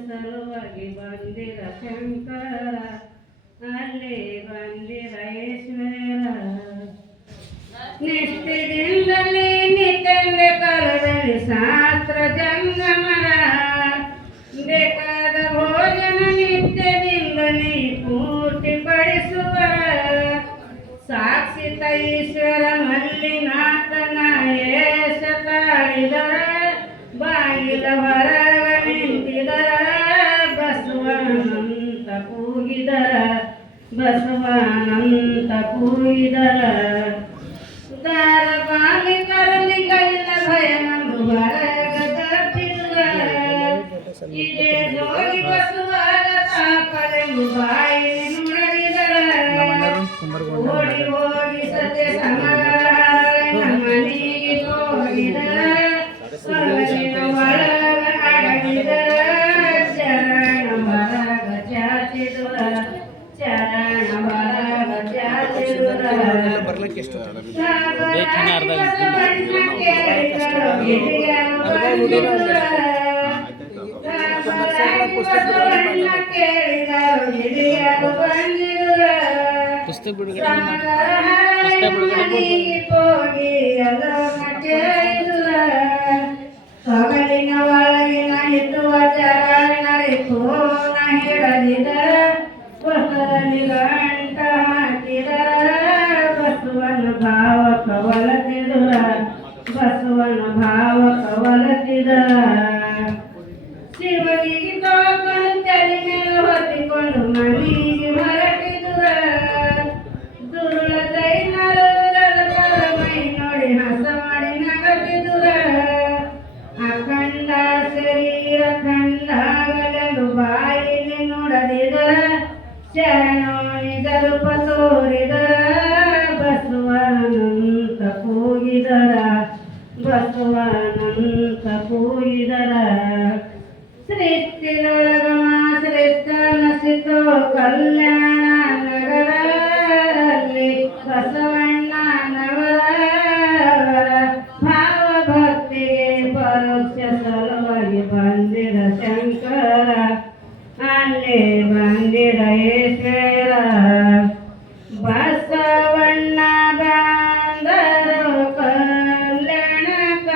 ಸಲುವಾಗಿ ಬಂದಿರ ಶಂಕರ ಅಲ್ಲಿ ಬಂದಿರ ಈಶ್ವರ ನಿಷ್ಠೆಯಿಂದಲೇ ನಿತ್ಯಂದೆ ಕಲದಲ್ಲಿ ಶಾಸ್ತ್ರ ಜಂಗಮರ ಬೇಕಾದ ಭೋಜನ ನಿತ್ಯದಿಂದಲೇ ಪೂರ್ತಿಪಡಿಸುವರ ಸಾಕ್ಷಿತ ಈಶ್ವರ ಮಲ್ಲಿನಾಥನ ಯೇಷ ತಾಳಿದರ ಬಾಗಿಲ ಹೊರಗ ನಿಂತಿದರ ಬಸವನಂತ ಕೂಗಿದರ ಬಸವನಂತ ಕೂಗಿದರ ದಾರ ಬಾಗಿ ಕರಲಿ ಕೈಲ ಭಯನಂದು ಹೊರಗ ತಪ್ಪಿದರ ಇದೇ ಜೋಗಿ ಬಸವಾಗ ತಾಪಲೆಂದು ಬಾಯಿ ನುಡಿದರ ಓಡಿ ಹೋಗಿ ಸತ್ಯ ಸಮಾಧಾನ ಮನೆಗೆ ಹೋಗಿದರ ಸವಲಿನ ಒಳಗ ಅಡಗಿದರ ಚರಣ ಬರಗ ಚಾಚಿದುರ ಚರಣ ಬರಗ ಚಾಚಿದುರ ಪುಸ್ತಕ ಬಿಡುಗಡೆ ಸೊಗಲಿನ ಒಳಗಿನ ಇಟ್ಟುವ ಚರಣರಿ ಪೂರ್ಣ ಹಿಡದಿದರ ಹೊಸದಲ್ಲಿ ಗಂಟ ಹಾಕಿದರ ಬಸವನ ಭಾವ ಕವಲತಿದರ ಬಸವನ ಭಾವ ಕವಲತಿದರ ಶಿವನಿಗೆ ತೋಕೊಂಡು ತಲೆ ಮೇಲೆ ಹೊತ್ತಿಕೊಂಡು ಮನೆಗೆ ಹೊರಟಿದುರ ದುರುಳ ಜೈನರ ಮೈ ನೋಡಿ ಹಸ ಮಾಡಿ ನಗತಿದುರ ಅಖಂಡ ಶರೀರ ಖಂಡಾಗಲೆಂದು ಬಾಯಿಲಿ ನುಡದಿದರ ಶರಣೋಣಿದರು ತೋರಿದರ ಬಸವನಂತ ಕೂಗಿದರ ಬಸವನಂತ ಕೂಗಿದರ ಸೃಷ್ಟಿದೊಳಗಮ ಶ್ರೇಷ್ಠ ನಸಿತೋ ಕಲ್ಯಾಣ ನಗರಲ್ಲಿ ಬಸವಣ್ಣ ನವರ ಭಾವ ಭಕ್ತಿಗೆ ಪರೋಕ್ಷ ಸಲುವಾಗಿ ಬಂದಿರ ಶಂಕರ ಅಲ್ಲಿ ಬಂದಿರ ಈಶ್ವರ ಬಸವಣ್ಣ ಬಂದರು ಕಲ್ಯಾಣಕ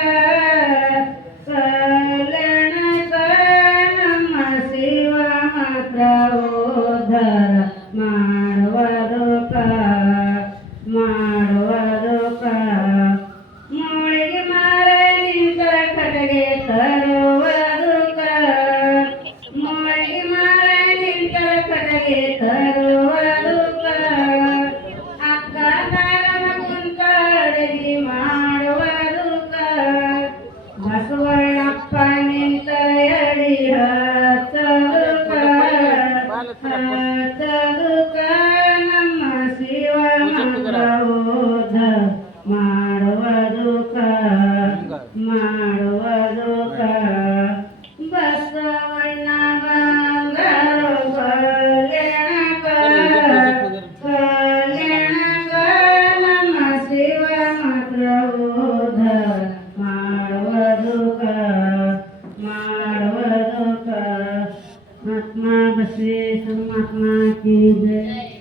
ಕಲ್ಯಾಣಕ ನಮ್ಮ ಶಿವ ಮಾತ್ರ ಉದ್ಧಾರ ಮಾಡುವುದಕ ಮಾಡುವುದಕ ಮೂಳಿಗೆ ಮಾರ ನಿಂತರ ಕಡೆಗೆ ತರುವುದಕ ಮೂಳಿಗೆ ಮಾರ ನಿಂತರ ಕಡೆಗೆ ತರುವುದಕ ಅಕ್ಕ ತಾರನ ಕುಂತ ಅಡಿಗೆ ಮಾಡುವುದಕ ಬಸವಣ್ಣಪ್ಪ ನಿಂತ ಎಡಿ ಹತ್ತದುಕ ಹತ್ತದುಕ ನಮ್ಮ ಶಿವ ಮಾಡುವುದ ಮಾಡುವುದಕ ಮಾಡುವುದಕ ಬಸವಣ್ಣ ಬಂದರು ಕಲ್ಯಾಣಕ ಕಲ್ಯಾಣಕ ನಮ್ಮ ಶಿವ ಮಾಡುವುದ ಮಾಡುವುದಕ ಮಾಡುವುದಕ ಆತ್ಮ ಬಸವೇಶ್ವರ ಮಹಾತ್ಮ ಕಿ ಜಯ.